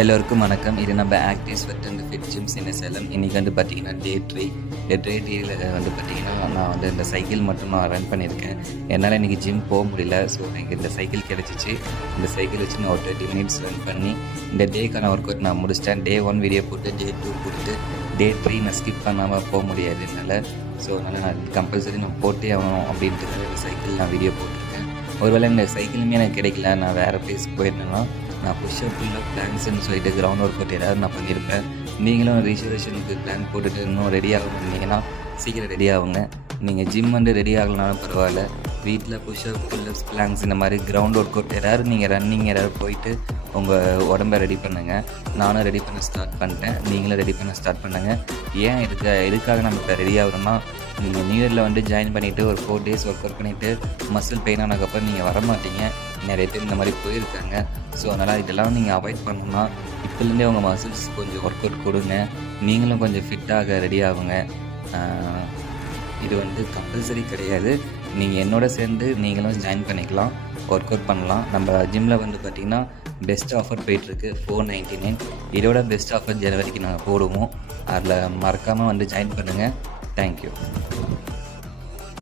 எல்லோருக்கும் வணக்கம். இது நம்ம active sweat and fit gyms in Salem. இன்றைக்கி வந்து பார்த்திங்கன்னா டே 3. டே 3யில் வந்து பார்த்திங்கன்னா நான் வந்து இந்த சைக்கிள் மட்டும் நான் ரன் பண்ணியிருக்கேன். என்னால் இன்றைக்கி ஜிம் போக முடியல. ஸோ எனக்கு இந்த சைக்கிள் கிடச்சிச்சு. இந்த சைக்கிள் வச்சு நான் ஒரு 30 மினிட்ஸ் ரன் பண்ணி இந்த டேக்கான ஒர்க் அவுட் நான் முடிச்சிட்டேன். டே 1 வீடியோ போட்டு டே 2 போட்டு டே 3 நான் ஸ்கிப் பண்ணாமல் போக முடியாது என்னால். ஸோ அதனால் நான் கம்பல்சரி நான் போட்டே ஆகணும் அப்படின்ட்டு இந்த சைக்கிள் நான் வீடியோ போட்டிருக்கேன். ஒருவேளை இந்த சைக்கிளுமே எனக்கு கிடைக்கல, நான் வேறு பிளேஸ்க்கு போயிருந்தேன்னா நான் புஷ்அப் புல்லப் பிளான்ஸ்ன்னு சொல்லிட்டு கிரவுண்ட் ஒர்க் அவுட் ஏதாவது நான் பண்ணியிருப்பேன். நீங்களும் ரிசர்வேஷனுக்கு பிளான் போட்டுட்டு இன்னும் ரெடி ஆகணுன்னீங்கன்னா சீக்கிரம் ரெடி ஆகுங்க. நீங்கள் ஜிம் வந்து ரெடி ஆகலனாலும் பரவாயில்ல, வீட்டில் புஷ்அப் புல்லப்ஸ் பிளான்ஸ் இந்த மாதிரி கிரவுண்ட் ஒர்க் அவுட் ஏதாவது நீங்கள் ரன்னிங் ஏதாவது போயிட்டு உங்கள் உடம்பை ரெடி பண்ணுங்கள். நானும் ரெடி பண்ண ஸ்டார்ட் பண்ணிட்டேன், நீங்களும் ரெடி பண்ண ஸ்டார்ட் பண்ணுங்கள். ஏன் எதுக்காக நம்ம இப்போ ரெடி ஆகணும்னா, நீங்கள் நியூ இயரில் வந்து ஜாயின் பண்ணிவிட்டு ஒரு 4 days ஒர்க் அவுட் பண்ணிவிட்டு மசில் பெயின் ஆனதுக்கப்புறம் நீங்கள் வரமாட்டீங்க. நிறைய பேர் இந்த மாதிரி போயிருக்காங்க. ஸோ அதனால் இதெல்லாம் நீங்கள் அவாய்ட் பண்ணணும்னா இப்போலேருந்தே உங்கள் மசில்ஸ் கொஞ்சம் ஒர்க் அவுட் கொடுங்க. நீங்களும் கொஞ்சம் ஃபிட்டாக ரெடி ஆகுங்க. இது வந்து கம்பல்சரி கிடையாது. நீங்கள் என்னோட சேர்ந்து நீங்களும் ஜாயின் பண்ணிக்கலாம், ஒர்க் அவுட் பண்ணலாம். நம்ம ஜிம்மில் வந்து பார்த்திங்கன்னா பெஸ்ட் ஆஃபர் போயிட்டுருக்கு, 499. இதோட பெஸ்ட் ஆஃபர் ஜனவரிக்கு நாங்கள் போடுவோம். அதில் மறக்காமல் வந்து ஜாயின் பண்ணுங்கள். தேங்க்யூ.